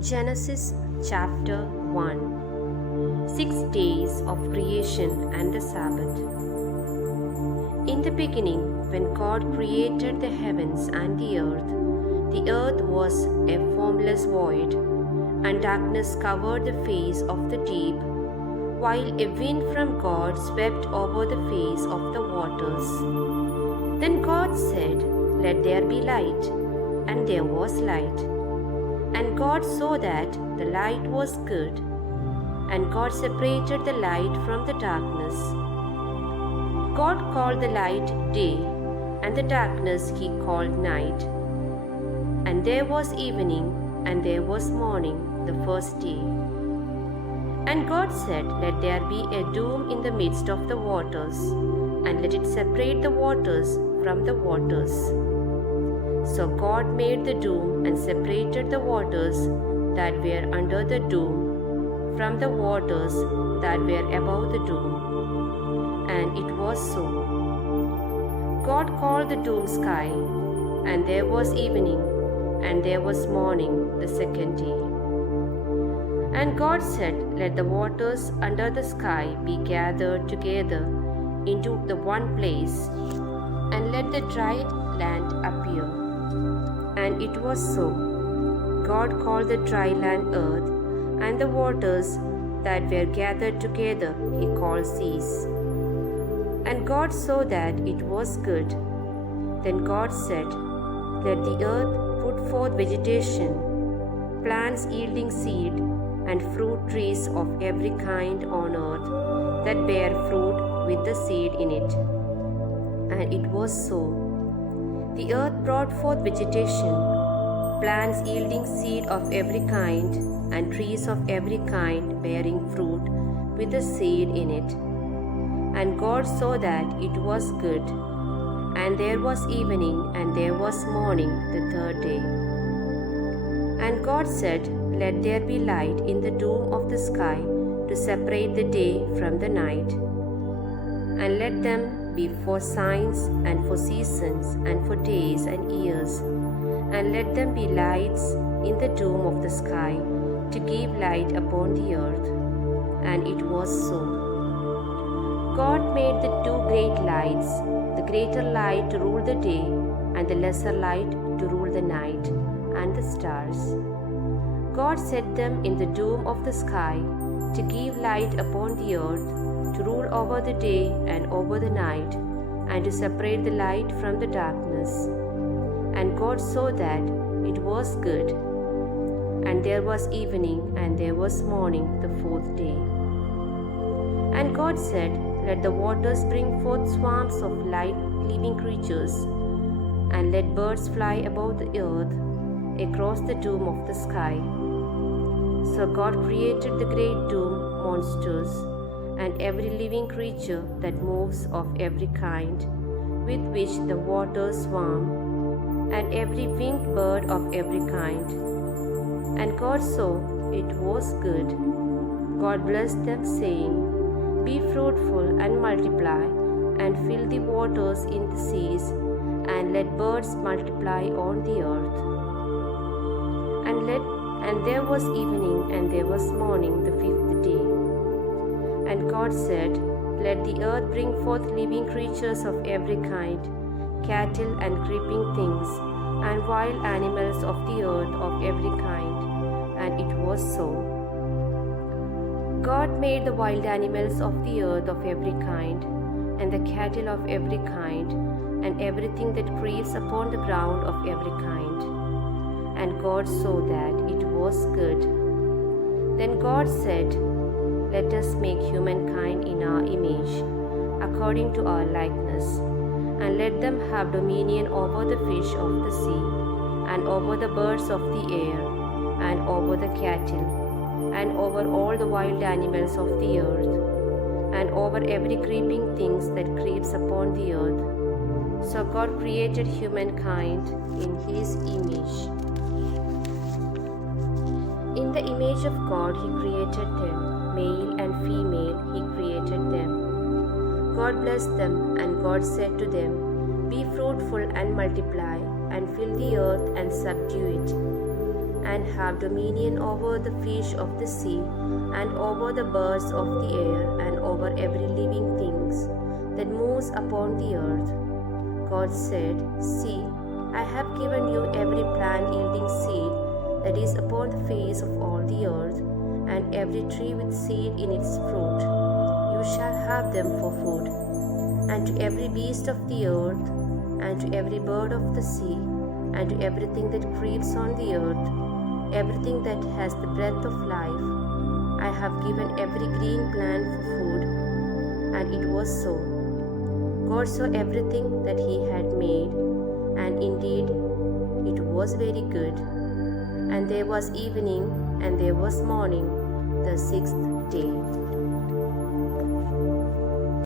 Genesis chapter 1. 6 days of creation and the Sabbath. In the beginning, when God created the heavens and the earth was a formless void, and darkness covered the face of the deep, while a wind from God swept over the face of the waters. Then God said, "Let there be light," and there was light. And God saw that the light was good, and God separated the light from the darkness. God called the light day, and the darkness he called night. And there was evening, and there was morning, the first day. And God said, "Let there be a dome in the midst of the waters, and let it separate the waters from the waters." So God made the dome and separated the waters that were under the dome from the waters that were above the dome. And it was so. God called the dome sky, and there was evening, and there was morning, the second day. And God said, "Let the waters under the sky be gathered together into the one place, and let the dry land appear." And it was so. God called the dry land earth, and the waters that were gathered together he called seas. And God saw that it was good. Then God said, "Let the earth put forth vegetation, plants yielding seed, and fruit trees of every kind on earth that bear fruit with the seed in it." And it was so. The earth brought forth vegetation, plants yielding seed of every kind, and trees of every kind bearing fruit with the seed in it. And God saw that it was good. And there was evening, and there was morning, the third day. And God said, "Let there be light in the dome of the sky to separate the day from the night. And let them be for signs and for seasons and for days and years. And let them be lights in the dome of the sky to give light upon the earth." And it was so. God made the two great lights, the greater light to rule the day, and the lesser light to rule the night, and the stars. God set them in the dome of the sky to give light upon the earth, to rule over the day and over the night, and to separate the light from the darkness. And God saw that it was good. And there was evening, and there was morning, the fourth day. And God said, "Let the waters bring forth swarms of living creatures, and let birds fly above the earth across the dome of the sky." So God created the great dome monsters, and every living creature that moves of every kind, with which the waters swarm, and every winged bird of every kind. And God saw it was good. God blessed them, saying, "Be fruitful and multiply, and fill the waters in the seas, and let birds multiply on the earth." And there was evening, and there was morning, the fifth day. And God said, "Let the earth bring forth living creatures of every kind, cattle and creeping things, and wild animals of the earth of every kind." And it was so. God made the wild animals of the earth of every kind, and the cattle of every kind, and everything that creeps upon the ground of every kind. And God saw that it was good. Then God said, "Let us make humankind in our image, according to our likeness, and let them have dominion over the fish of the sea, and over the birds of the air, and over the cattle, and over all the wild animals of the earth, and over every creeping thing that creeps upon the earth." So God created humankind in his image. In the image of God he created them, male and female he created them. God blessed them, and God said to them, "Be fruitful and multiply, and fill the earth and subdue it, and have dominion over the fish of the sea, and over the birds of the air, and over every living thing that moves upon the earth. God said, See, I have given you every plant yielding seed that is upon the face of all the earth, and every tree with seed in its fruit. You shall have them for food. And to every beast of the earth, and to every bird of the sea, and to everything that creeps on the earth, everything that has the breath of life, I have given every green plant for food. And it was so. God saw everything that he had made, and indeed it was very good. And there was evening, and there was morning, the sixth day.